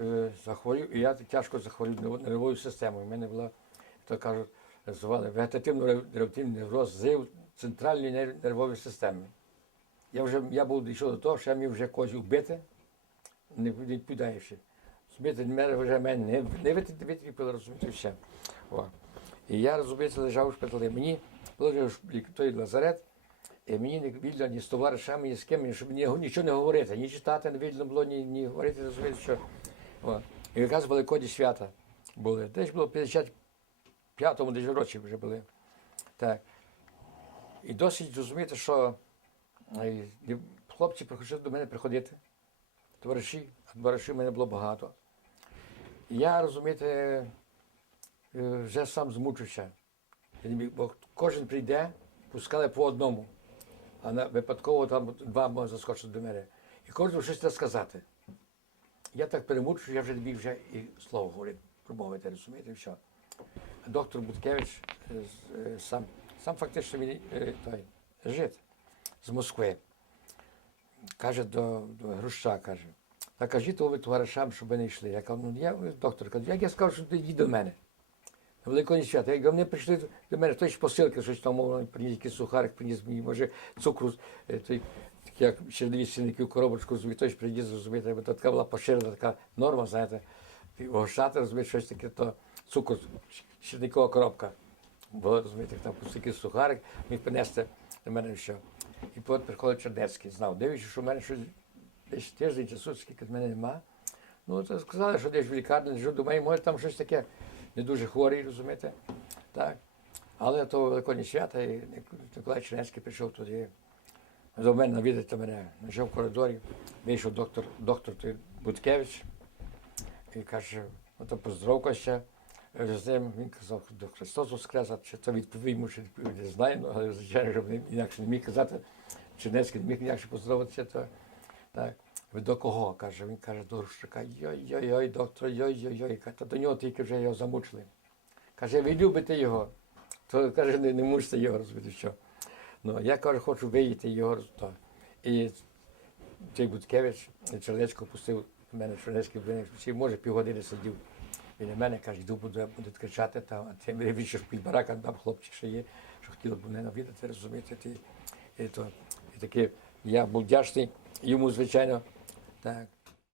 е, захворів, і я тяжко захворів нервовою системою. У мене була, то кажуть, звали вегетативно-деревативний невроз зив центральної нервової системи. Я вже я був дійшов до того, що я міг вже когось вбити, не відповідаючи. Розумієте, мене вже мене не, не вит- витріпили, розумієте, все. О. І я, розумієте, лежав у шпиталі. Мені положив той лазарет, і мені не вільно ні з товаришами, ні з ким, щоб ні, нічого не говорити, ні читати не вільно було, ні, ні говорити, розумієте, що. О. І якраз Великодні свята були. Десь було в 55-му десь році вже були. Так. І досить розумієте, що е, хлопці почали до мене приходити, товариші, а товаришів в мене було багато. Я, розумієте, е, вже сам змучився. Я не міг, Бо кожен прийде, пускали по одному, а випадково там два може заскочити до мене. І кожен щось треба сказати. Я так перемучив, я вже не вже і слово говорити, промовити, розумієте, все. Доктор Буткевич е, е, сам, сам фактично він е, той, жит з Москви. Каже до, до Груща, каже, та кажіть ви товаришам, щоб вони йшли. Я кажу, ну я доктор, кажу, як я скажу, що ти йди до мене. На Великодні свята. Як вони прийшли до мене, хтось посилки, щось там мовно, приніс якийсь сухарик, приніс мені, може, цукру, той, як чернові сільників коробочку, хтось приніс, розумієте, бо то така була поширена така норма, знаєте, гощати, розумієте, щось таке, то цукор, черникова коробка. Бо, розумієте, там якийсь сухарик, міг принести до мене все. І потім приходить Чернецький, знав, дивлячись, що в мене щось десь тиждень часу, скільки в мене нема. Ну, то сказали, що десь в лікарні лежу, думаю, може там щось таке не дуже хворий, розумієте. Так. Але то Великодні свята, і Миколай Чернецький прийшов туди. До мене навідати мене, лежав в коридорі, вийшов доктор, доктор Буткевич і каже, ну то поздоровкався з ним. Він казав, до Христос Воскрес, чи то відповів що не знаю, але звичайно, інакше не міг казати. Чернецький не міг інакше поздоровитися. То, так. До кого? каже. Він каже до Грущака, йой-йой-йой, доктор, йой-йой-йой. Та до нього тільки вже його замучили. Каже, ви любите його. То каже, не, не мучте його, розумієте, що. Ну, я каже, хочу виїти його. То. І цей Буткевич Чернецького пустив мене Чернецький будинок, може півгодини сидів. Біля мене каже, йду буду, буду кричати, там, а тим більше під бараком там хлопчик ще є, що хотіли б мене навідати, розумієте. Ті, і, то, і таке, я був вдячний йому, звичайно. Так.